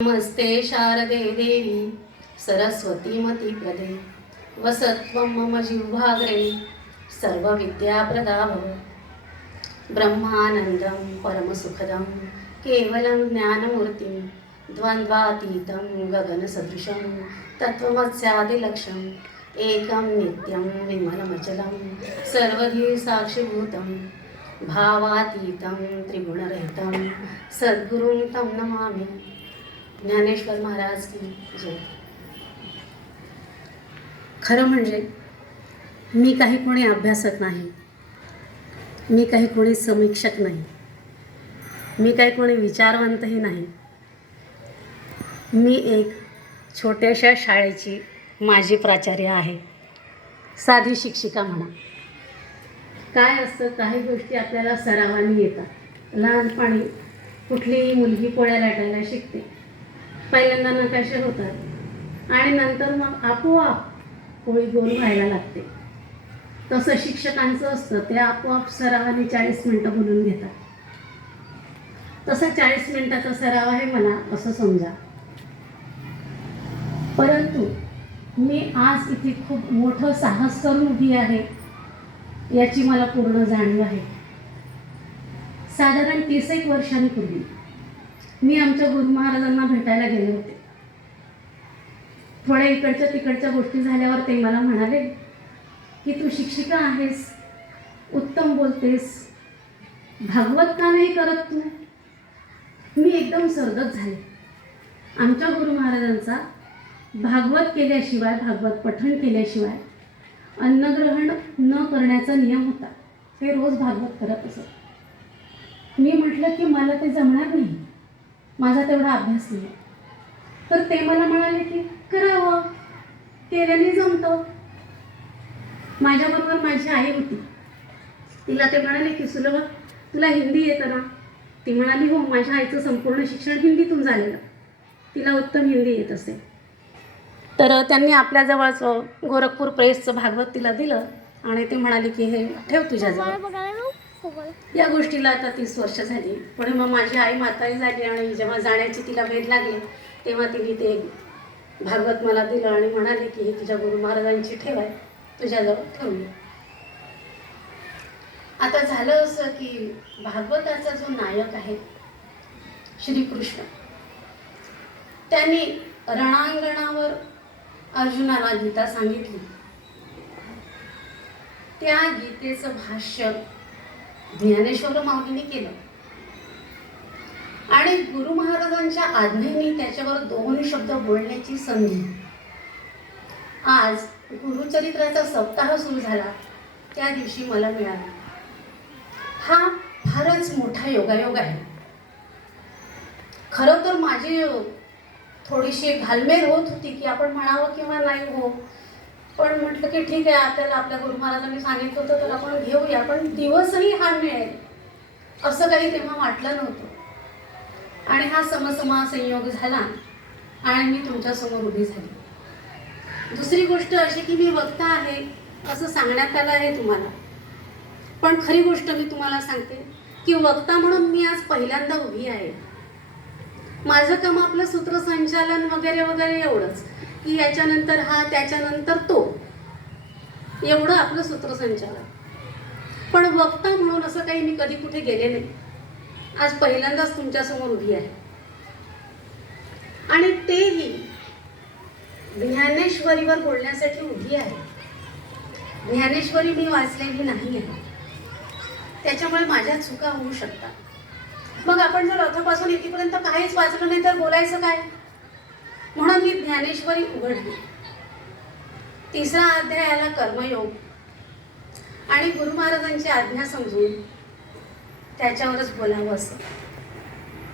नमस्ते शारदे देवी सरस्वती मती प्रदे वसत्वं मम जिह्वाग्रे सर्वविद्याप्रदा भव ब्रह्मानन्दं परमसुखदं केवलं ज्ञानमूर्तिं द्वन्द्वातीतं गगनसदृशं तत्त्वमस्यादिलक्ष्यम् एकं नित्यं विमलमचलं सर्वधी साक्षिभूतं भावातीतं त्रिगुणरहितं सद्गुरुं तं नमामि। ज्ञानेश्वर महाराज की जय। खरं म्हणजे मी काही कोणी अभ्यासक नाही, मी काही कोणी समीक्षक नाही, मी काही कोणी विचारवंतही नाही। मी एक छोट्याशा शाळेची माजी प्राचार्य आहे, साधी शिक्षिका म्हणा। काय असतं, काही गोष्टी आपल्याला सरावाने येतात। लहानपणी कुठलीही मुलगी पोळ्या लाटायला शिकते, पहिल्यांदा नकाशे होतात आणि नंतर मग आपोआप पोळी गोल व्हायला लागते। तसं शिक्षकांचं असतं, ते आपोआप सरावाने 40 मिनटं बोलून घेतात। तसा 40 मिनिटाचा सराव आहे म्हणा असं समजा। परंतु मी आज इथे खूप मोठं साहस करून उभी आहे याची मला पूर्ण जाणीव आहे। साधारण 30 वर्षांपूर्वी मी आमच्या गुरु महाराजांना भेटायला गेले होते। थोड्या इकडच्या तिकडच्या गोष्टी झाल्यावर ते मला म्हणाले की तू शिक्षिका आहेस, उत्तम बोलतेस, भागवत का नाही करत तू? मी एकदम सरदच झाले। आमच्या गुरु महाराजांचा भागवत केल्याशिवाय, भागवत पठण केल्याशिवाय अन्नग्रहण न करण्याचा नियम होता। ते रोज भागवत करत असत। मी म्हटलं की मला ते जमणार नाही, माझा तेवढा अभ्यास नाही। तर ते मला म्हणाले की करावं, केल्याने जमतं। माझ्याबरोबर माझी आई होती, तिला ते म्हणाले की सुलभा तुला हिंदी येतं ना? ती म्हणाली हो, माझ्या आईचं संपूर्ण शिक्षण हिंदीतून झालेलं, तिला उत्तम हिंदी येत असे। तर त्यांनी आपल्याजवळचं गोरखपूर प्रेसचं भागवत तिला दिलं आणि ते म्हणाले की हे ठेव तुझ्याजवळ। या गोष्टीला आता 30 वर्ष झाली। पुढे मग माझी आई म्हातारी झाली आणि जेव्हा जाण्याची तिला वेळ लागली तेव्हा तिने ते भागवत मला दिलं आणि म्हणाले की हे तुझ्या गुरु महाराजांची ठेव आहे, तुझ्याजवळ ठेवली। आता झालं असं की भागवताचा जो नायक आहे श्रीकृष्ण, त्यांनी रणांगणावर अर्जुनाला गीता सांगितली। त्या गीतेचं भाष्य ज्ञानेश्वर माऊलींनी केलं आणि गुरु महाराजांच्या आज्ञेने त्याच्यावर 2 शब्द बोलण्याची संधी आज गुरुचरित्राचा सप्ताह सुरू झाला त्या दिवशी मला मिळाला। हा फारच मोठा योगायोग आहे। खरं तर माझी थोडीशी घालमेल होत होती की आपण म्हणावं किंवा नाही हो, पण म्हटलं की ठीक आहे, आपल्याला आपल्या गुरु महाराजांनी सांगितलं होतं तर आपण घेऊया, पण दिवसही हा मिळेल असं काही तेव्हा वाटलं नव्हतं। आणि हा समसमा संयोग झाला आणि मी तुमच्यासमोर उभी झाली। दुसरी गोष्ट अशी की मी वक्ता आहे असं सांगण्यात आलं आहे तुम्हाला, पण खरी गोष्ट मी तुम्हाला सांगते की वक्ता म्हणून मी आज पहिल्यांदा उभी आहे। माझं काम आपलं सूत्रसंचालन वगैरे वगैरे एवढंच की याच्यानंतर हा, त्याच्यानंतर तो, एवढं आपलं सूत्रसंचालन। पण वक्ता म्हणून असं काही मी कधी कुठे गेले नाही। आज पहिल्यांदाच तुमच्यासमोर उभी आहे आणि तेही ज्ञानेश्वरीवर बोलण्यासाठी उभी आहे। ज्ञानेश्वरी मी वाचलेली नाही आहे, त्याच्यामुळे माझ्या चुका होऊ शकतात। मग आपण जर अथपासून इथपर्यंत काहीच वाचलं नाही तर बोलायचं काय? म्हणून मी ज्ञानेश्वरी उघडली। 3रा अध्याय आला कर्मयोग आणि गुरु महाराजांची आज्ञा समजून त्याच्यावरच बोलावं असं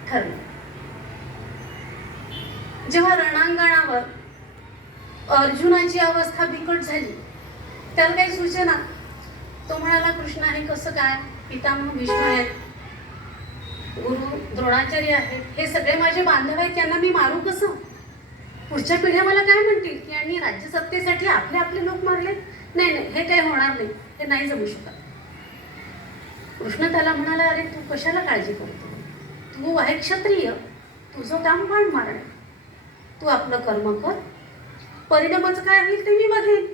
ठरलं। जेव्हा रणांगणावर अर्जुनाची अवस्था बिकट झाली, त्याला काही सुचेना। तो म्हणाला कृष्ण हे कसं काय? पितामह भीष्म आहेत, गुरु द्रोणाचार्य आहेत, हे सगळे माझे बांधव आहेत, त्यांना मी मारू कसं? पुढच्या पिढ्या मला काय म्हणतील की यांनी राज्यसत्तेसाठी आपले आपले लोक मारले? नाही नाही, हे काही होणार नाही, हे नाही जमू शकत। कृष्ण त्याला म्हणाला अरे तू कशाला काळजी करतो? तू आहे क्षत्रिय, तुझं काम बाण मारणे, तू आपलं कर्म कर, परिणामाचं काय होईल ते मी बघेन.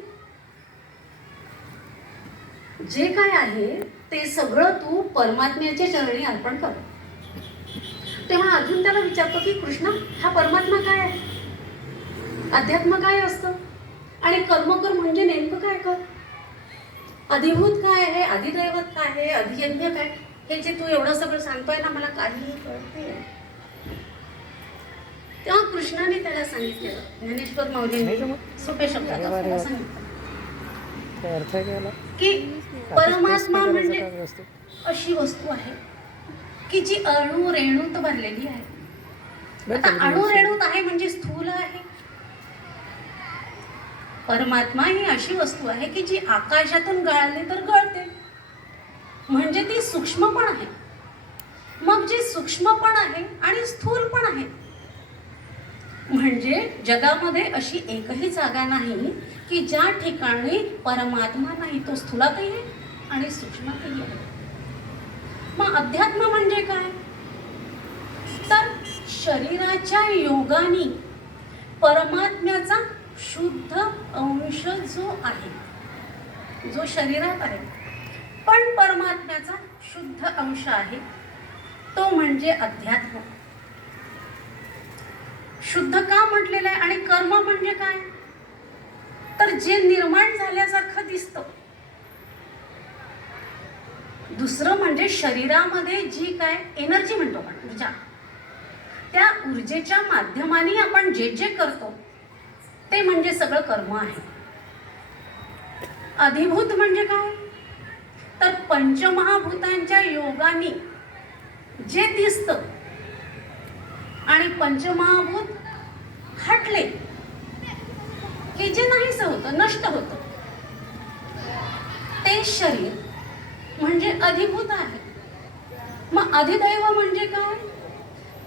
जे काय आहे ते सगळं तू परमात्म्याच्या चरणी अर्पण कर. तेव्हा अजून त्याला विचारतो की कृष्णा, हा परमात्मा काय आहे, अध्यात्म काय असतं, आणि कर्म कर म्हणजे नेमकं काय कर, अधिभूत काय आहे, अधिदैवत काय आहे, अधियज्ञ काय, हे जे तू एवढं सगळं सांगतोय ना, मला काहीही कळत नाही. तेव्हा कृष्णाने त्याला सांगितलेलं, ज्ञानेश्वर माऊलींनी सोप्या शब्दात सांगितलं की परमात्मा म्हणजे अशी वस्तू आहे की जी अणु रेणूत भरलेली आहे. आता अणु रेणूत आहे म्हणजे स्थूल आहे. परमात्मा ही अशी वस्तू आहे की जी आकाशातून गळाली तर गळते, म्हणजे ती सूक्ष्म पण आहे. मग जे सूक्ष्म पण आहे आणि स्थूल पण आहे, म्हणजे जगामध्ये अशी एकही जागा नाही की ज्या ठिकाणी परमात्मा नाही. तो स्थूलातही आहे आणि सूक्ष्मातही आहे. मग अध्यात्म म्हणजे काय, तर शरीराच्या योगाने परमात्म्याचा शुद्ध अंश जो आहे, जो शरीरात आहे पण परमात्म्याचा शुद्ध अंश आहे, तो म्हणजे अध्यात्म. शुद्ध का म्हटलेलं आहे, आणि कर्म म्हणजे काय, तर जे निर्माण झाल्यासारखं दिसतं. दुसरं म्हणजे शरीरामध्ये जी काय एनर्जी म्हणतो आपण, ऊर्जा, त्या ऊर्जेच्या माध्यमाने आपण जे जे करतो ते म्हणजे सगळं कर्म आहे. अधिभूत म्हणजे काय, तर पंचमहाभूतांच्या योगाने जे दिसतं आणि पंचमहाभूत हटले की जे नाहीसं होतं, नष्ट होतं, ते शरीर म्हणजे अधिभूत आहे. मग अधिदैव म्हणजे काय,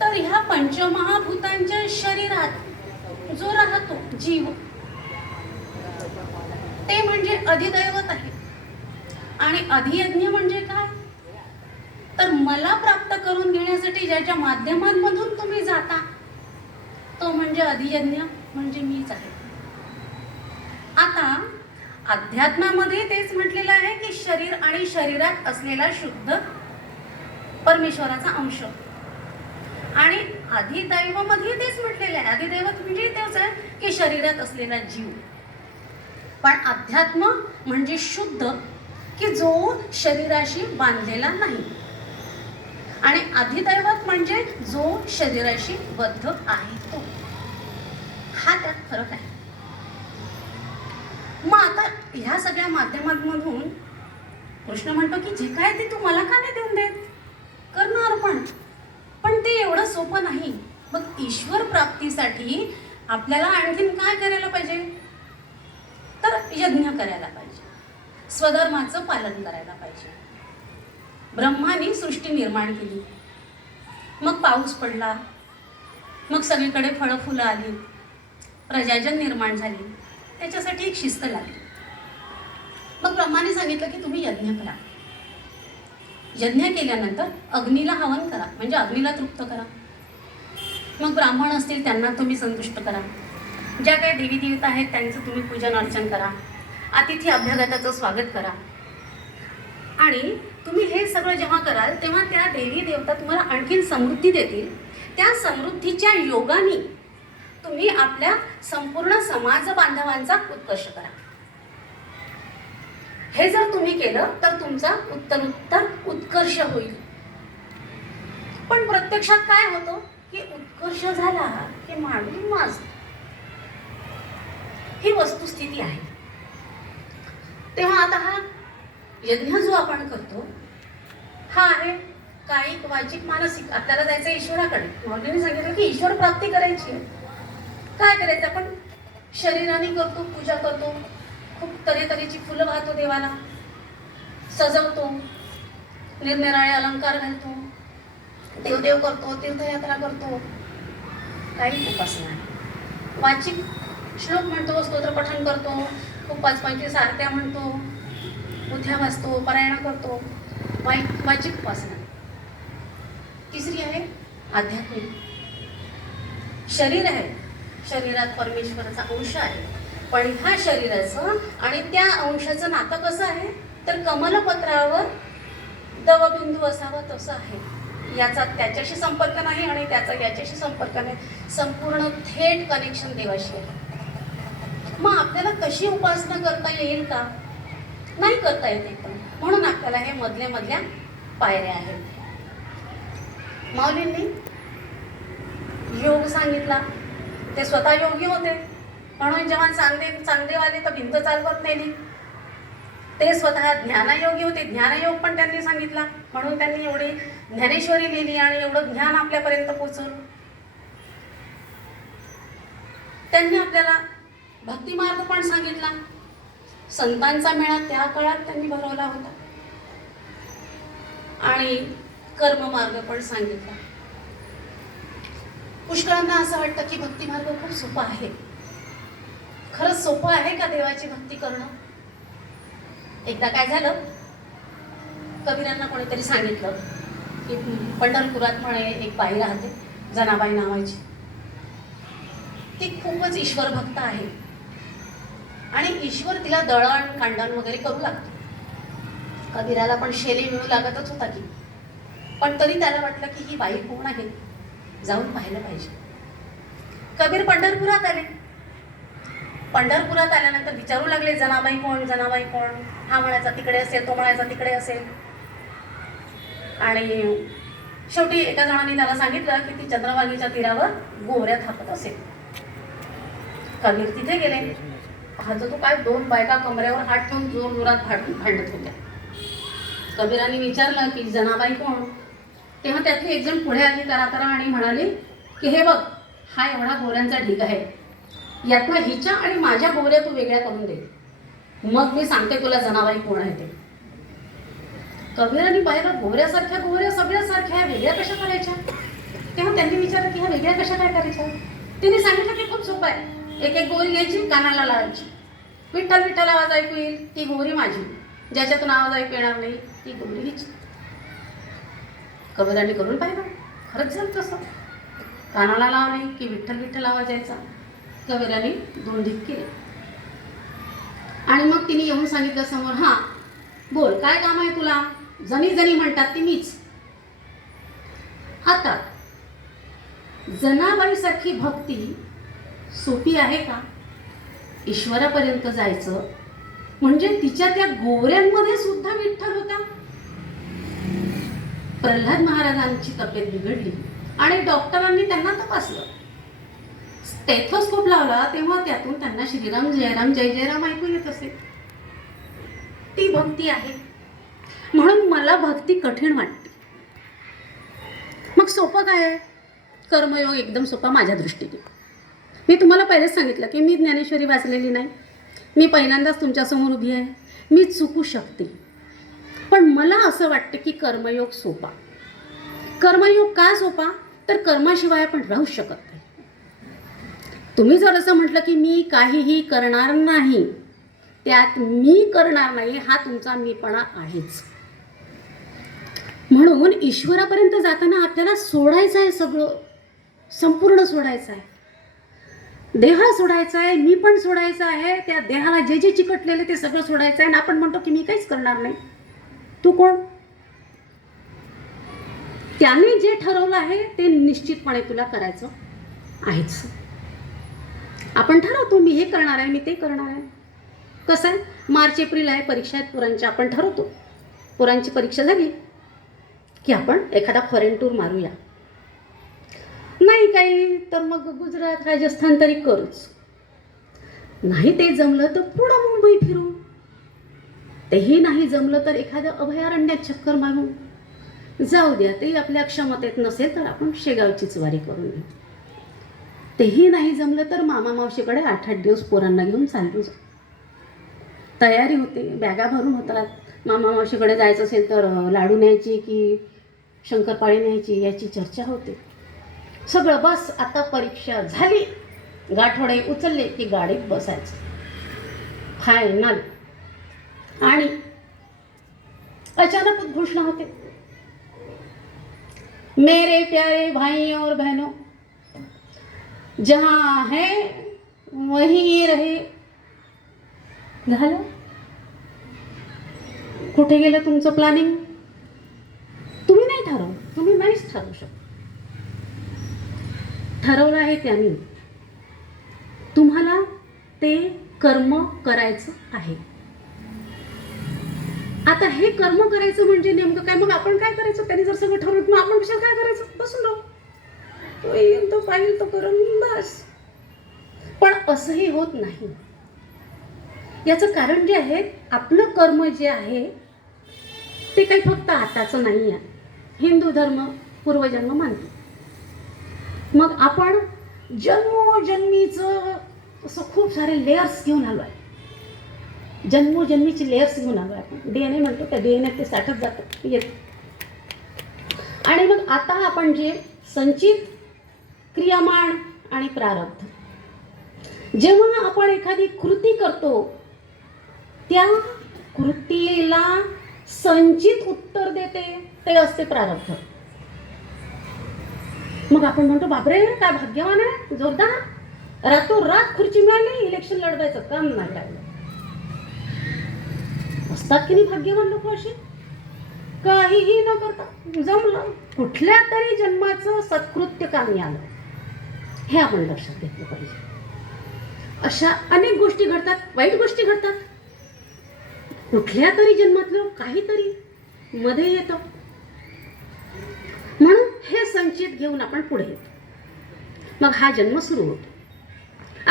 तर ह्या पंचमहाभूतांच्या शरीरात जो राहतो जीव, ते म्हणजे अधिदैवत आहे. आणि अधियज्ञ म्हणजे काय, तर मला प्राप्त करून घेण्यासाठी ज्याच्या माध्यमांमधून तुम्ही जाता, तो म्हणजे अधियज्ञ, म्हणजे मीच आहे. आता अध्यात्मामध्ये तेच म्हटलेलं आहे की शरीर आणि शरीरात असलेला शुद्ध परमेश्वराचा अंश, आणि अधिदैवामध्ये तेच म्हटलेलं आहे, अधिदैवत म्हणजे तेच आहे की शरीरात असलेला जीव. पण अध्यात्म म्हणजे शुद्ध की जो शरीराशी बांधलेला नाही, आणि अधिदैवत म्हणजे जो शरीराशी बद्ध आहे तो. हा त्यात फरक आहे. मग आता ह्या सगळ्या माध्यमांमधून कृष्ण म्हणतो की जे काय ते तू मला का नाही देऊन देत, कर ना अर्पण. पण ते एवढं सोपं नाही. मग ईश्वर प्राप्तीसाठी आपल्याला आणखीन काय करायला पाहिजे, तर यज्ञ करायला पाहिजे, स्वधर्माचं पालन करायला पाहिजे. ब्रह्माने सृष्टी निर्माण केली, मग पाऊस पडला, मग सगळीकडे फळं फुलं आली, प्रजाजन निर्माण झाली, त्याच्यासाठी एक शिस्त लागली. मग ब्रह्माने सांगितलं की तुम्ही यज्ञ करा. यज्ञ केल्यानंतर अग्नीला हवन करा, म्हणजे अग्नीला तृप्त करा. मग ब्राह्मण असतील त्यांना तुम्ही संतुष्ट करा. ज्या काही देवी देवता आहेत त्यांचं तुम्ही पूजन अर्चन करा. अतिथी अभ्यागताचं स्वागत करा. आणि तुम्ही हे सगळं जेव्हा कराल तेव्हा त्या देवी देवता तुम्हाला आणखीन समृद्धी देतील. त्या समृद्धीच्या योगाने तुम्ही आपल्या संपूर्ण समाज बांधवांचा उत्कर्ष करा. हे जर तुम्ही केलं तर तुमचा उत्तरोत्तर उत्कर्ष होईल. पण प्रत्यक्षात काय होतं की उत्कर्ष झाला की मांडून माज, ही वस्तुस्थिती आहे. तेव्हा आता हा यज्ञ जो आपण करतो हा आहे कायिक, वाचिक, मानसिक. आपल्याला जायचं ईश्वराकडे. मौलीने सांगितलं की ईश्वर प्राप्ती करायची आहे. काय करायचं, आपण शरीराने करतो, पूजा करतो, खूप तऱ्हेतऱ्हेची फुलं वाहतो, देवाला सजवतो, निरनिराळे अलंकार घालतो, देवदेव करतो, तीर्थयात्रा करतो, काही उपासना आहे. वाचिक श्लोक म्हणतो, स्तोत्र पठण करतो, खूप 5-25 आरत्या म्हणतो, उद्या वाचतो, पारायण करतो, वाचिक उपासना. तिसरी आहे आध्यात्मिक. शरीर आहे, शरीरात परमेश्वराचा अंश आहे, पण ह्या शरीराचं आणि त्या अंशाचं नातं कसं आहे, तर कमलपत्रावर दवबिंदू असावा तसं आहे. याचा त्याच्याशी संपर्क नाही आणि त्याचा याच्याशी संपर्क नाही, संपूर्ण थेट कनेक्शन देवाशी आहे. मग आपल्याला तशी उपासना करता येईल का? नाही करता येत एकदम. म्हणून आपल्याला हे मधल्या पायऱ्या आहेत. माऊलींनी योग सांगितला, ते स्वतः योगी होते म्हणून जेव्हा चांगदेवाले तर भिंत चालवत नेली. ते स्वतः ज्ञानयोगी होते, ज्ञानयोग पण त्यांनी सांगितला म्हणून त्यांनी एवढी ज्ञानेश्वरी लिहिली आणि एवढं ज्ञान आपल्यापर्यंत पोहोचवलं. त्यांनी आपल्याला भक्तिमार्ग पण सांगितला. संतांचा मेळा त्या काळात त्यांनी भरवला होता आणि कर्ममार्ग पण सांगितला. पुष्कळांना असं वाटतं की भक्तिमार्ग खूप सोपा आहे. खरंच सोपं आहे का देवाची भक्ती करणं? एकदा काय झालं, कबीरांना कोणीतरी सांगितलं की पंढरपुरात म्हणे एक बाई राहते, जनाबाई नावाची. ती खूपच ईश्वर भक्त आहे आणि ईश्वर तिला दळण कांडण वगैरे करू लागतो. कबीराला पण शेली मिळू लागतच होता की, पण तरी त्याला वाटलं की ही बाई कोण आहे, जाऊन पाहिलं पाहिजे. कबीर पंढरपुरात आले. पंढरपुरात आल्यानंतर विचारू लागले, जनाबाई कोण, जनाबाई कोण. हा म्हणायचा तिकडे असेल, तो म्हणायचा तिकडे असेल. आणि शेवटी एका जणांनी त्याला सांगितलं की ती चंद्रभागेच्या तीरावर गोवऱ्या थापत असेल. कबीर तिथे गेले. पाहतो तो काय, दोन बायका कमऱ्यावर हात ठेवून जोर जोरात भांडत होत्या. कबीरांनी विचारलं की जनाबाई कोण. तेव्हा त्यातली एक जण पुढे आली तरातरा आणि म्हणाली की हे बघ, हा एवढा गोऱ्यांचा ढीग आहे, यातनं हिच्या आणि माझ्या गोऱ्या तू वेगळ्या करून दे, मग मी सांगते तुला जनाबाई कोण आहे ते. कबीरांनी पाहिलं, गोऱ्यासारख्या गोऱ्या सगळ्या सारख्या, वेगळ्या कशा करायच्या? तेव्हा त्यांनी विचारलं की ह्या वेगळ्या कशा काय करायच्या? तिने सांगितलं की खूप सोपं आहे. एक एक गोरी घ्यायची, कानाला लावायची, विठ्ठल विठ्ठल आवाज ऐकू येईल, ती गोरी माझी. ज्याच्यातून आवाज ऐकू येणार नाही ती गोरी हिची. कबीरांनी करून पाहिलं, खरंच झालं तसं. कानाला लावणे की विठ्ठल विठ्ठल आवाज यायचा. कबीरांनी 2 ढीग केले आणि मग तिने येऊन सांगितलं समोर, हां बोल, काय काम आहे तुला? जनी जनी म्हणतात ती मीच. आता जनाबाईसारखी भक्ती सोपी आहे का? ईश्वरापर्यंत जायचं म्हणजे तिच्या त्या गोऱ्यांमध्ये सुद्धा विठ्ठल होता. प्रल्हाद महाराजांची तब्येत बिघडली आणि डॉक्टरांनी त्यांना तपासलं. स्टेथोस्कोप लावला तेव्हा त्यातून त्यांना श्रीराम जयराम जय जयराम ऐकू येत असे. ती भक्ती आहे. म्हणून मला भक्ती कठीण वाटते. मग सोपं काय आहे? कर्मयोग एकदम सोपा माझ्या दृष्टीने. मी तुम्हाला पहिलेच सांगितलं की मी ज्ञानेश्वरी वाचलेली नाही, मी पहिल्यांदाच तुमच्यासमोर उभी आहे, मी चुकू शकते. पण मला असं वाटतं की कर्मयोग सोपा. कर्मयोग का सोपा? तर कर्माशिवाय आपण राहू शकत नाही. तुम्ही जर असं म्हटलं की मी काहीही करणार नाही, त्यात मी करणार नाही हा तुमचा मीपणा आहेच. म्हणून ईश्वरापर्यंत जाताना आपल्याला सोडायचं आहे, सगळं संपूर्ण सोडायचं आहे. देह सोडायचा आहे, मी पण सोडायचं आहे, त्या देहाला जे जे चिकटलेले ते सगळं सोडायचं आहे. आणि आपण म्हणतो की मी काहीच करणार नाही. तू कोण? त्याने जे ठरवलं आहे ते निश्चितपणे तुला करायचं आहेच. आपण ठरवतो मी हे करणार आहे, मी ते करणार आहे. कसं आहे, मार्च एप्रिल आहे, परीक्षा आहेत पोरांच्या, आपण ठरवतो पोरांची परीक्षा झाली की आपण एखादा फॉरेन टूर मारूया. नाही काही तर मग गुजरात राजस्थान तरी करूच. नाही ते जमलं तर पुढं मुंबई फिरू. तेही नाही जमलं तर एखाद्या अभयारण्यात चक्कर मारून जाऊ द्या. ते आपल्या क्षमतेत नसेल तर आपण शेगावचीच वारी करून येऊ. तेही नाही जमलं तर मामा मावशीकडे 8-8 दिवस पोरांना घेऊन चालू जाऊ. तयारी होते, बॅगा भरून होतात. मामा मावशीकडे जायचं असेल तर लाडू न्यायची की शंकरपाळी न्यायची याची चर्चा होते. सगळं बस. आता परीक्षा झाली, गाठोडे उचलले की गाडीत बसायचं, फायनल. आणि अचानक घोषणा होते, मेरे प्यारे भाई और बहनों, जहां है वहीं रहे. झालं. कुठे गेलं तुमचं प्लॅनिंग? तुम्ही नाही ठरवलं, तुम्ही नाहीच ठरवू शकत. ठरवलं आहे त्यांनी. तुम्हाला ते कर्म करायचं आहे. आता हे कर्म करायचं म्हणजे नेमकं काय? मग आपण काय करायचं? त्यांनी जर सगळं ठरवलं मग आपण कशाला काय करायचं? बसून राहू. तो येईल तो पाहिजे तो करून बस. पण असंही होत नाही. याचं कारण जे आहे, आपलं कर्म जे आहे ते काही फक्त आताचं नाही आहे. हिंदू धर्म पूर्वजन्म मानतो. मग आपण जन्मोजन्मीचं असं खूप सारे लेयर्स घेऊन आलो आहे. जन्मोजन्मीची लेयर्स घेऊन आलो आहे आपण. DNA म्हणतो, त्या DNA ते साठत जातं येत. आणि मग आता आपण जे संचित, क्रियामान आणि प्रारब्ध, जेव्हा आपण एखादी कृती करतो त्या कृतीला संचित उत्तर देते ते असते प्रारब्ध. मग आपण म्हणतो बापरे काय भाग्यवान आहे, जोरदार, रातोरात खुर्ची मिळाली, इलेक्शन लढवायचं काम नाही लागलं. असतात की नाही भाग्यवान लोक असे? काहीही न करता जमलं, कुठल्या तरी जन्माचं सत्कृत्य कामी आलं. हे आपण लक्षात घेतलं पाहिजे. अशा अनेक गोष्टी घडतात, वाईट गोष्टी घडतात. कुठल्या तरी जन्मातलं काहीतरी मध्ये येतं. म्हणून हे संचित घेऊन आपण पुढे येतो. मग हा जन्म सुरू होतो.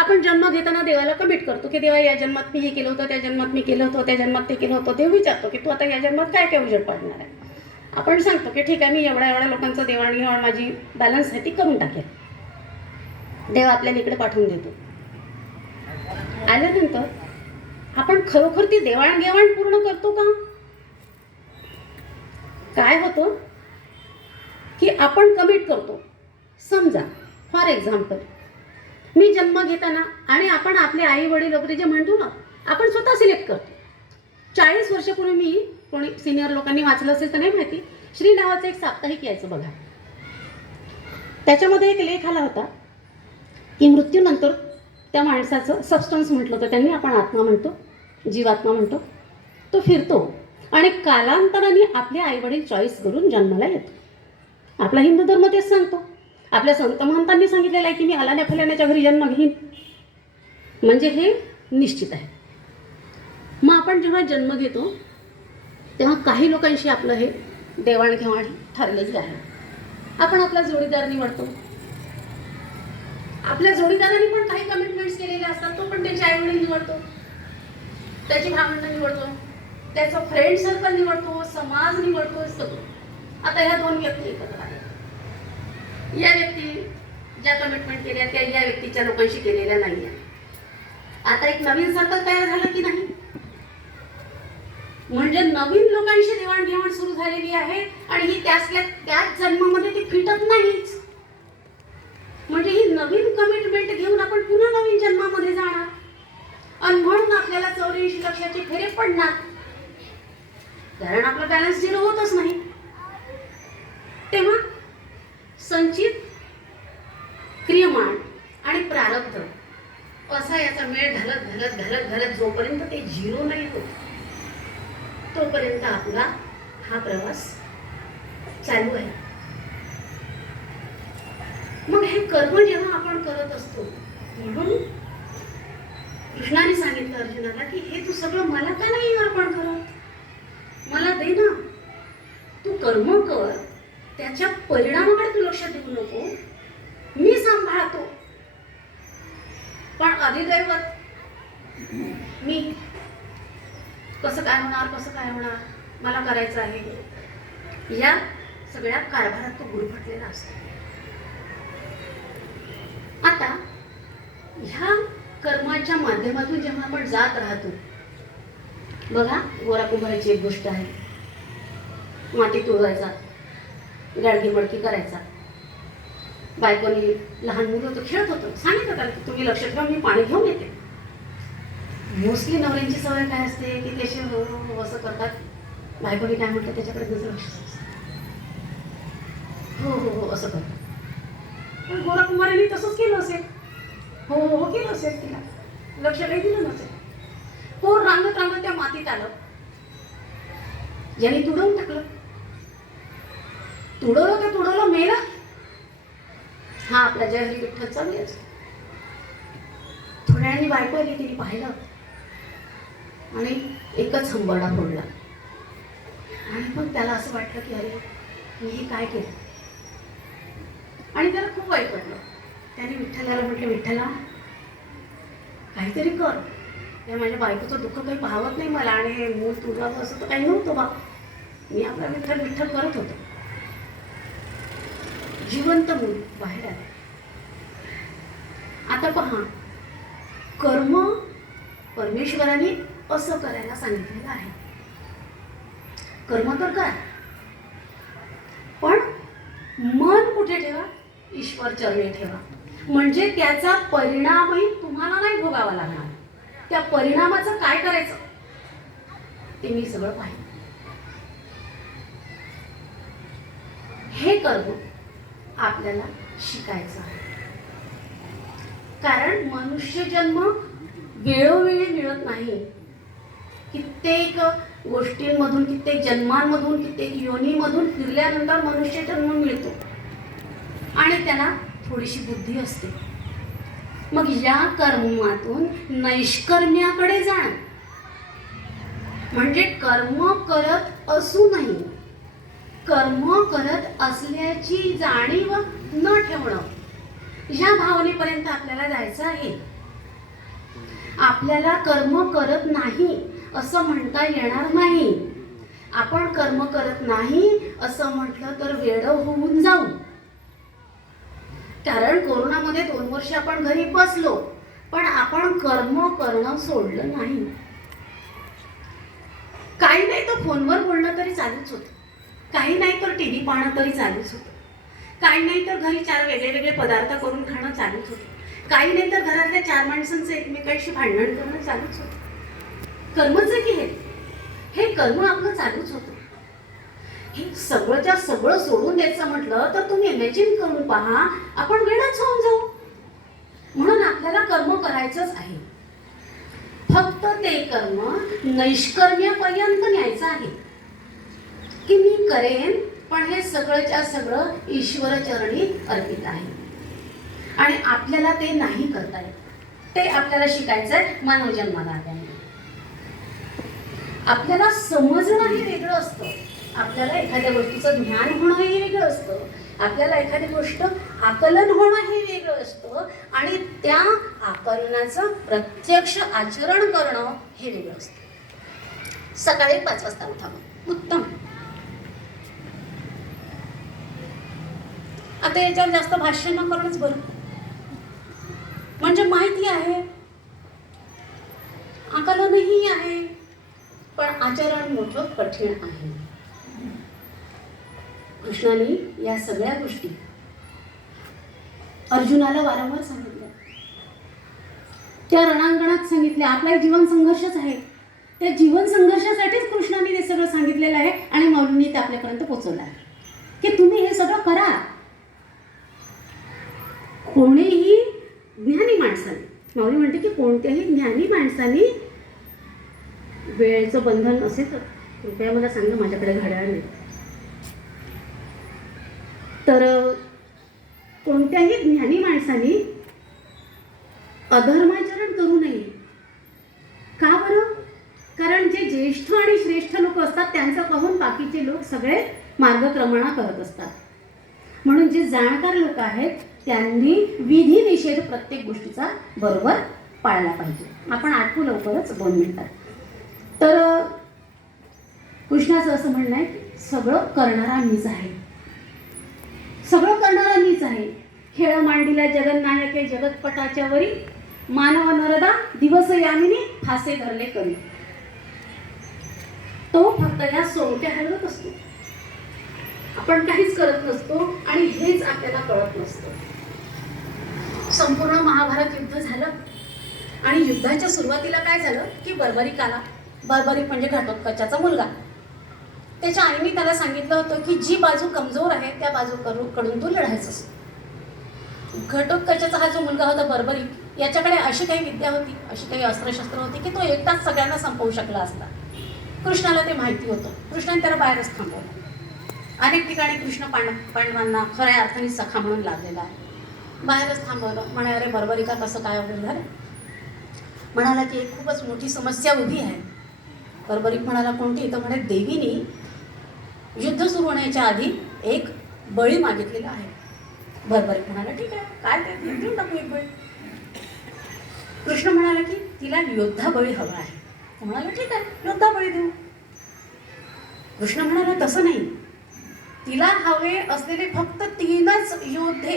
आपण जन्म घेताना देवाला कमिट करतो की देवा या जन्मात मी हे केलं होतं, त्या जन्मात मी केलं होतं, त्या जन्मात ते केलं होतं. देव विचारतो की तू आता या जन्मात काय काय उजेड पाडणार आहे. आपण सांगतो की ठीक आहे, मी एवढ्या लोकांचं देवाणघेवाण माझी बॅलन्स आहे ती करून टाकेल. देव आपल्याला इकडे पाठवून देतो. आल्यानंतर आपण खरोखर ती देवाणघेवाण पूर्ण करतो का? काय होतं की आपण कमिट करतो. समजा फॉर एक्झाम्पल मी जन्म घेताना, आणि आपण आपले आई वडील वगैरे जे म्हणतो ना, आपण स्वतः सिलेक्ट करतो. 40 वर्षापूर्वी मी, कोणी सिनियर लोकांनी वाचलं असेल तर नाही माहिती, श्री नावाचं एक साप्ताहिक यायचं बघा. त्याच्यामध्ये एक लेख आला होता की मृत्यूनंतर त्या माणसाचं सबस्टन्स म्हटलं होतं त्यांनी, आपण आत्मा म्हणतो, जीवात्मा म्हणतो, तो फिरतो आणि कालांतराने आपले आईवडील चॉईस करून जन्माला येतो. आपला हिंदू धर्म तेच सांगतो. आपल्या संत महंतांनी सांगितलेलं आहे की मी अलाल्या फलाण्याच्या घरी जन्म घेईन, म्हणजे हे निश्चित आहे. मग आपण जेव्हा जन्म घेतो तेव्हा काही लोकांशी आपलं हे देवाणघेवाण ठरलेली आहे. आपण आपला जोडीदार निवडतो. आपल्या जोडीदारांनी पण काही कमिटमेंट्स केलेले असतात. तो पण त्याचे आईवडील निवडतो, त्याची भावंड निवडतो, त्याचा फ्रेंड सर्कल निवडतो, समाज निवडतो, सगळं. आता ह्या दोन व्यक्ती एकत्र आहेत. या व्यक्ती ज्या कमिटमेंट केल्या त्या या व्यक्तीच्या लोकांशी केलेल्या नाही आहे. आता एक नवीन सर्कल तयार झालं की नाही? म्हणजे नवीन लोकांशी देवाणघेवाण सुरू झालेली आहे आणि ही त्याच जन्मामध्ये ती फिटत नाहीच. म्हणजे ही नवीन कमिटमेंट घेऊन आपण पुन्हा नवीन जन्मामध्ये जाणार आणि म्हणून आपल्याला 84 लक्षाचे फेरे पडणार, कारण आपला बॅलन्स झिरो होतच नाही. तेव्हा संचित, क्रियमाण आणि प्रारब्ध असा याचा मेळ घालत घालत घालत घालत जोपर्यंत ते झिरो नाही होत तोपर्यंत आपला हा प्रवास चालू आहे. मग हे कर्म जेव्हा आपण करत असतो, म्हणून कृष्णाने सांगितलं अर्जुनाला की हे तू सगळं मला का नाही अर्पण करत? मला दे ना. तू कर्म कर, त्याच्या परिणामाकडे तू लक्ष देऊ नको, मी सांभाळतो. पण अधिदैवत मी कसं काय होणार, मला करायचं आहे, या सगळ्या कारभारात तो गुरफटलेला असतो. आता ह्या कर्माच्या माध्यमातून जेव्हा आपण जात राहतो, बघा गोरा कुंभाराची एक गोष्ट आहे. माती तुळवायचा, गाडगी मडकी करायचा. बायकोनी, लहान मुलं होतं, खेळत होतं, सांगितलं त्याला की तुम्ही लक्ष ठेवा, मी पाणी घेऊन येते. मोस्टली नवऱ्यांची सवय काय असते की ते असं करतात. बायकोनी काय म्हटलं त्याच्याकडे तुझं लक्ष, हो हो हो असं करतात. पण गोरा कुमारीने तसंच केलं असेल. हो हो केलं असेल. तिला लक्ष काही दिलं नसेल. पोर रांगत रांगत त्या मातीत आलं. यांनी तुडवून टाकलं. तुडवलं मेलं. हा आपला जय हरी विठ्ठल चालू आहे. थोड्या वेळाने बायको आली. तिने पाहिलं आणि एकच हंबरडा फोडला. आणि मग त्याला असं वाटलं की अरे मी हे काय केलं. आणि त्याला खूप वाईट वाटलं. त्याने विठ्ठलाला म्हटलं, विठ्ठला काहीतरी कर. या माझ्या बायकोचं दुःख काही पाहवत नाही मला. आणि मूल तुझं असं तर काही नव्हतं बा. मी आपला विठ्ठल विठ्ठल करत होतो. जिवंत मूल बाहेर आलं. आता पहा, कर्म परमेश्वराने असं करायला सांगितलेलं आहे. कर्म तर काय, पण मन कुठे ठेवा? ईश्वर चरणी ठेवा. म्हणजे त्याचा परिणामही तुम्हाला नाही भोगावा लागणार. त्या परिणामाचं काय करायचं ते मी सगळं पाहिलं. हे कर्म आपल्याला शिकायचं आहे. कारण मनुष्य जन्म वेळोवेळी मिळत नाही. कित्येक गोष्टींमधून, कित्येक जन्मांमधून, कित्येक योनीमधून फिरल्यानंतर मनुष्य जन्म मिळतो. आणि त्याला थोडीशी बुद्धी असते. मग या कर्मातून नैष्कर्म्याकडे जाणं म्हणजे कर्म करत असूनही कर्म करत असल्याची जाणीव न ठेवणं, या भावनेपर्यंत आपल्याला जायचं आहे. आपल्याला कर्म करत नाही असं म्हणता येणार नाही. आपण कर्म करत नाही असं म्हटलं तर वेडं होऊन जाऊ. कारण कोरोनामध्ये 2 वर्ष आपण घरी बसलो, पण आपण कर्म करणं सोडलं नाही. काही नाही तर फोनवर बोलणं तरी चालूच होतं. काही नाही तर टी व्ही पाहणं तरी चालूच होतं. काही नाही तर घरी 4 वेगळे पदार्थ करून खाणं चालूच होतं. काही नाही तर घरातल्या 4 माणसांचं एकमेकांशी भांडण करणं चालूच होतं. कर्मच आहे की हे कर्म आपलं चालूच होतं. हे सगळंच्या सगळं सोडून द्यायचं म्हटलं तर तुम्ही इमॅजिन करून पहा, आपण वेळच होऊन जाऊ. म्हणून आपल्याला कर्म करायचंच आहे. फक्त ते कर्म नैष्कर्म्यापर्यंत न्यायचं आहे की मी करेन, पण हे सगळंच्या सगळं ईश्वर चरणी अर्पित आहे. आणि आपल्याला ते नाही करता येत. ते आपल्याला शिकायचं आहे मानव जन्माला आल्याने. आपल्याला समजणं हे वेगळं असतं. आपल्याला एखाद्या गोष्टीचं ज्ञान होणं हे वेगळं असतं. आपल्याला एखादी गोष्ट आकलन होणं हे वेगळं असतं. आणि त्या आकलनाचं प्रत्यक्ष आचरण करणं हे वेगळं असतं. सकाळी 5 वाजता उठावं, उत्तम. आता याच्यावर जास्त भाष्य न करणंच बरं. म्हणजे माहिती आहे, आकलनही आहे, पण आचरण मोठं कठीण आहे. कृष्णाने या सगळ्या गोष्टी अर्जुनाला वारंवार सांगितल्या. त्या रणांगणात सांगितल्या. आपला जीवन संघर्षच आहे. त्या जीवन संघर्षासाठीच कृष्णाने हे सगळं सांगितलेलं आहे. आणि माऊलींनी ते आपल्यापर्यंत पोहोचवलं आहे की तुम्ही हे सगळं करा. कोणीही ज्ञानी माणसाने, माऊली म्हणते की कोणत्याही ज्ञानी माणसाने वेळेचं बंधन असेल तर कृपया मला सांगा, माझ्याकडे घड्याळ नाही. तर कोणत्याही ज्ञानी माणसाने अधर्माचरण करू नये. का बरं? कारण जे ज्येष्ठ आणि श्रेष्ठ लोक असतात त्यांचं पाहून बाकीचे लोक सगळे मार्गक्रमणा करत असतात. म्हणून जे जाणकार लोक आहेत त्यांनी विधी निषेध प्रत्येक गोष्टीचा बरोबर पाळला पाहिजे. आपण आठवू लवकरच 2 मिनिटात. तर कृष्णाचं असं म्हणणं आहे की सगळं करणारा मीच आहे. सगळं करणारा मीच आहे. खेळ मांडिला जगन्नायके जगतपटाच्या वरी, मानव नरदा दिवस यामिनी फासे धरले करी. तो फक्त या सोंगट्या हलवत असतो. आपण काहीच करत नसतो आणि हेच आपल्याला कळत नसतं. संपूर्ण महाभारत युद्ध झालं आणि युद्धाच्या सुरुवातीला काय झालं की बर्बरिक आला. बर्बरिक म्हणजे घटोत्कचाचा मुलगा. त्याच्या आईने त्याला सांगितलं होतं की जी बाजू कमजोर आहे त्या बाजूकडून तू लढायचं असतं. घटोत्कचाचा हा जो मुलगा होता बर्बरिक, याच्याकडे अशी काही विद्या होती, अशी काही अस्त्रशस्त्र होती की तो एकटाच सगळ्यांना संपवू शकला असता. कृष्णाला ते माहिती होतं. कृष्णाने त्याला बाहेरच थांबवलं. अनेक ठिकाणी कृष्ण पांडवांना खऱ्या अर्थाने सखा म्हणून लागलेला आहे. बाहेरच थांबवलं. म्हणे, अरे बर्बरिका कसं काय वगैरे झालं. म्हणाला की एक खूपच मोठी समस्या उभी आहे. बर्बरिक म्हणाला, कोणती? तर म्हणे, देवीने युद्ध सुरू होण्याच्या आधी एक बळी मागितलेला आहे. बर्बरिक म्हणाला, ठीक आहे, काय ते देऊन टाकू एक बळी. कृष्ण म्हणाला की तिला योद्धा बळी हवा आहे. म्हणाला, ठीक आहे, योद्धा बळी देऊ. कृष्ण म्हणाला, तसं नाही, तिला हवे असलेले फक्त 3च योद्धे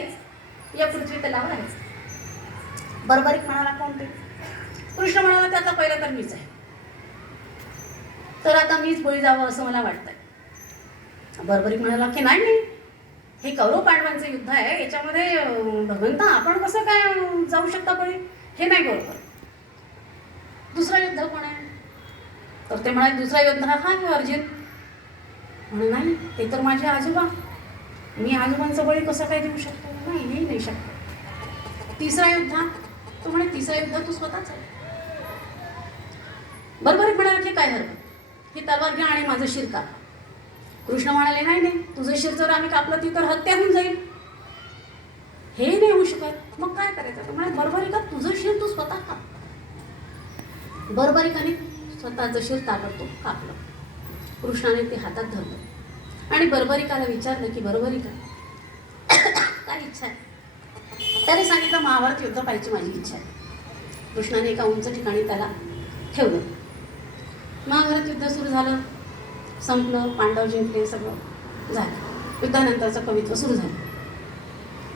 या पृथ्वी तलावर आहेत. बर्बरिक म्हणाला, कोणते? कृष्ण म्हणाला, त्याचा पहिला तर मीच आहे. तर आता मीच बळी जावं असं मला वाटतंय. बर्बरिक म्हणाला की नाही नाही, हे कौरव पांडवांचं युद्ध आहे, याच्यामध्ये भगवंता आपण कसं काय जाऊ शकता बळी? हे नाही बरोबर. दुसरा युद्ध कोण आहे? तर ते म्हणाले, दुसरा युद्ध हा आहे अर्जुन. म्हणे, नाही, ते तर माझे आजोबा, मी आजोबांचं बळी कसं काय देऊ शकतो? नाही, हे नाही शकतो. तिसरा युद्ध? तो म्हणे, तिसरा युद्ध तू स्वतःच आहे. बर्बरिक म्हणाले की काय हरकत, ही तलवार घ्या आणि माझं शिर काप. कृष्ण म्हणाले, नाही नाही, तुझं शिर जर आम्ही कापलं ती तर हत्या होऊन जाईल, हे नाही होऊ शकत. मग काय करायचं? म्हणे, बर्बरिका तुझं शिर तू स्वतः काप. बर्बरिकाने स्वतःचं शिर ताबडतोब कापलं. कृष्णाने ते हातात धरलं आणि बर्बरिकाला विचारलं की बर्बरिका काय इच्छा आहे? त्याने सांगितलं, महाभारत युद्ध पाहायची माझी इच्छा आहे. कृष्णाने एका उंच ठिकाणी त्याला ठेवलं. महाभारत युद्ध सुरू झालं, संपलं, पांडव जिंकले, सगळं झालं. युद्धानंतरचं कवित्व सुरू झालं.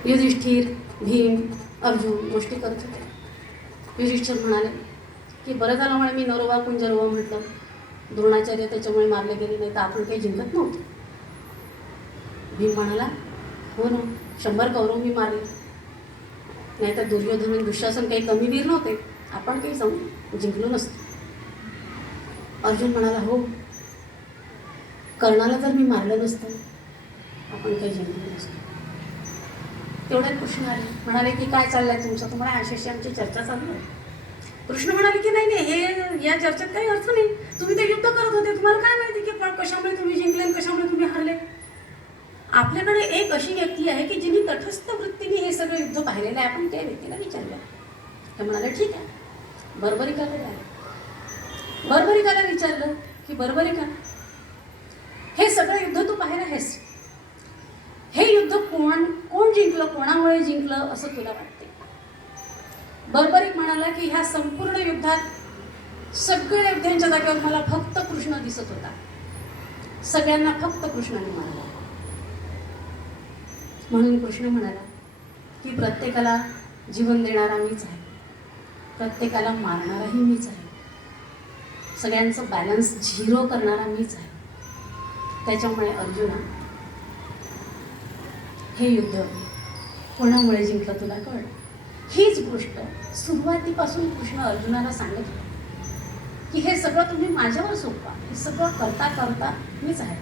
युधिष्ठिर, भीम, अर्जुन गोष्टी करत होते. युधिष्ठिर म्हणाले की बरं झालं म्हणे मी नरोवा कुंजरोवा म्हटलं, द्रोणाचार्य त्याच्यामुळे मारले गेले, नाही तर आपण काही जिंकत नव्हतो. भीम म्हणाला, हो ना, 100 कौरव मी मारले, नाही तर दुर्योधन आणि दुःशासन काही कमी वीर नव्हते, आपण काही जाऊन जिंकलो नसतो. अर्जुन म्हणाला, हो, कर्णाला जर मी मारलं नसतं आपण काही जिंकलो नसतो. तेवढ्यात कृष्ण आले. म्हणाले की काय चाललंय तुमचं? तुम्हाला अशी आमची चर्चा चालू आहे. कृष्ण म्हणाले की नाही नाही, हे या चर्चेत काही अर्थ नाही, तुम्ही ते युद्ध करत होते, तुम्हाला काय माहिती की कशामुळे तुम्ही जिंकले आणि कशामुळे तुम्ही हरले. आपल्याकडे एक अशी व्यक्ती आहे की जिने तटस्थ वृत्तीने हे सगळं युद्ध पाहिलेलं आहे. आपण त्या व्यक्तीला विचारलं. ते म्हणाले, ठीक आहे. बर्बरिकाकडे आले. बर्बरिकाला विचारलं की बर्बरिका, हे सगळं युद्ध तू पाहिलं आहेस, हे युद्ध कोण जिंकलं, कोणामुळे जिंकलं असं तुला वाटते? बर्बरिक म्हणाला की ह्या संपूर्ण युद्धात सगळ्या युद्धांच्या जागेवर मला फक्त कृष्ण दिसत होता, सगळ्यांना फक्त कृष्णाने मारला. म्हणून कृष्ण म्हणाला की प्रत्येकाला जीवन देणारा मीच आहे, प्रत्येकाला मारणाराही मीच आहे, सगळ्यांचं बॅलन्स 0 करणारा मीच आहे. त्याच्यामुळे अर्जुना, हे युद्ध कोणामुळे जिंकलं तुला कळलं? हीच गोष्ट सुरुवातीपासून कृष्ण अर्जुनाला सांगत की हे सगळं तुम्ही माझ्यावर सोपवा, हे सगळं करता करता मीच आहे.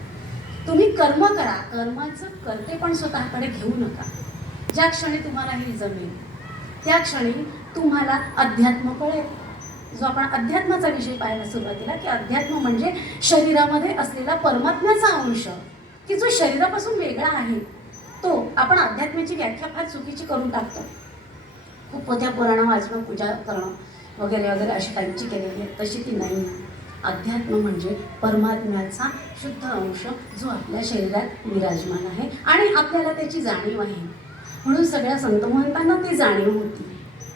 तुम्ही कर्म करा, कर्माचं करते पण स्वतःकडे घेऊ नका. ज्या क्षणी तुम्हाला हे जमेल त्या क्षणी तुम्हाला अध्यात्म कळेल. जो आपण अध्यात्माचा विषय पाहायला सुरुवातीला की अध्यात्म म्हणजे शरीरामध्ये असलेला परमात्म्याचा अंश की जो शरीरापासून वेगळा आहे, तो आपण अध्यात्माची व्याख्या फार चुकीची करून टाकतो. खूप पोथ्या पुराणं वाचणं, पूजा करणं वगैरे वगैरे अशी टाईपची केलेली आहे, तशी ती नाही. अध्यात्म म्हणजे परमात्म्याचा शुद्ध अंश जो आपल्या शरीरात विराजमान आहे आणि आपल्याला त्याची जाणीव आहे. म्हणून सगळ्या संतमहंतांना ती जाणीव होती,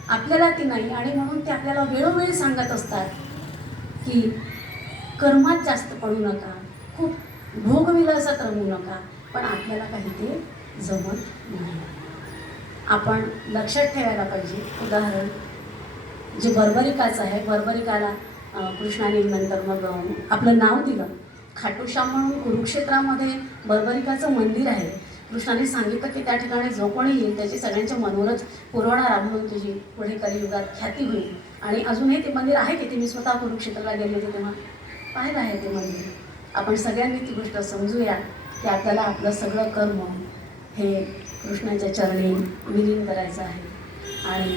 आपल्याला ती नाही. आणि म्हणून ते आपल्याला वेळोवेळी सांगत असतात की कर्मात जास्त पडू नका, खूप भोगविलासात रमू नका, पण आपल्याला काही ते जमत नाही. आपण लक्षात ठेवायला पाहिजे. उदाहरण जे बर्बरिकाचं आहे, बर्बरिकाला कृष्णाने नंतर मग आपलं नाव दिलं. खाटूश्याम म्हणून कुरुक्षेत्रामध्ये बर्बरिकाचं मंदिर आहे. कृष्णाने सांगितलं की त्या ठिकाणी जो कोणी येईल त्याचे सगळ्यांचे मनोरथ पुरवणारा म्हणून तुझी पुढे कलियुगात ख्याती होईल. आणि अजूनही ते मंदिर आहे की ते मी स्वतः कुरुक्षेत्राला गेले होते तेव्हा पाहिलं आहे ते मंदिर. आपण सगळ्यांनी ती गोष्ट समजूया की आपल्याला आपलं सगळं कर्म हे कृष्णाच्या चरणी विलीन करायचं आहे. आणि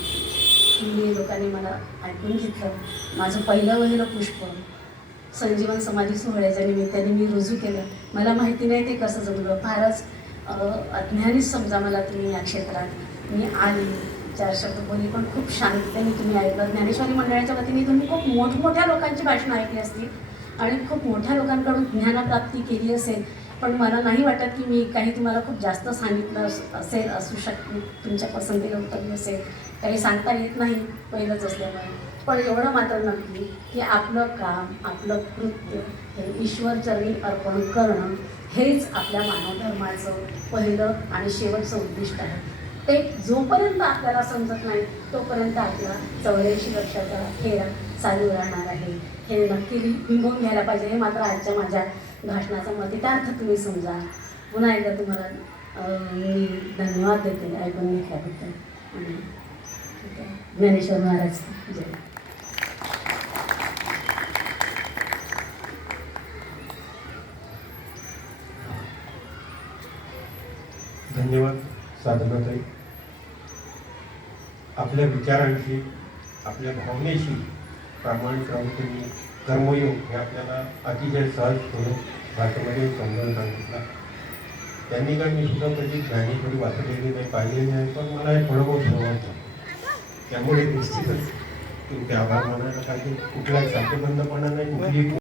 हिंदी लोकांनी मला ऐकून घेतलं. माझं पहिलं वहिलं पुष्प संजीवन समाधी सोहळ्याच्या निमित्ताने मी रुजू केलं. मला माहिती नाही ते कसं जमलं, फारच अज्ञानीच समजा मला तुम्ही या क्षेत्रात. मी आली, 4 शब्द बोलली, पण खूप शांततेने तुम्ही ऐकलं. ज्ञानेश्वरी मंडळाच्या वतीने तुम्ही खूप मोठमोठ्या लोकांची भाषणं ऐकली असतील आणि खूप मोठ्या लोकांकडून ज्ञानप्राप्ती केली असेल, पण मला नाही वाटत की मी काही तुम्हाला खूप जास्त सांगितलं असेल. असू शकते तुमच्या पसंतीला उत्तर असेल, काही सांगता येत नाही पहिलंच असल्यामुळे. पण एवढं मात्र नक्की की आपलं काम, आपलं कृत्य हे ईश्वरचरणी अर्पण करणं हेच आपल्या मानवधर्माचं पहिलं आणि शेवटचं उद्दिष्ट आहे. ते जोपर्यंत आपल्याला समजत नाही तोपर्यंत आपला 84 वर्षाचा खेळ चालू राहणार आहे. हे नक्की बिंबवून घ्यायला पाहिजे. हे मात्र आजच्या माझ्या भाषणाचा मतितार्थ तुम्ही समजा. पुन्हा एकदा तुम्हाला मी धन्यवाद देते ऐकून घेतल्याबद्दल. आणि ज्ञानेश्वर महाराज जय. धन्यवाद साधनाताई. आपल्या विचारांशी, आपल्या भावनेशी प्रामाणिक राहून तुम्ही कर्मयोग हे आपल्याला अतिशय सहजपणे भाषेमध्ये समजावून सांगितला. त्यांनी काय मी सुद्धा कधी ज्ञानेश्वरी वाचलेली नाही, पाहिलेली नाही, पण मला एक अनुभव समजला. त्यामुळे निश्चितच तुमचे आभार मानायला पाहिजे. कुठलाही साध्यबंधपणा नाही, कुठली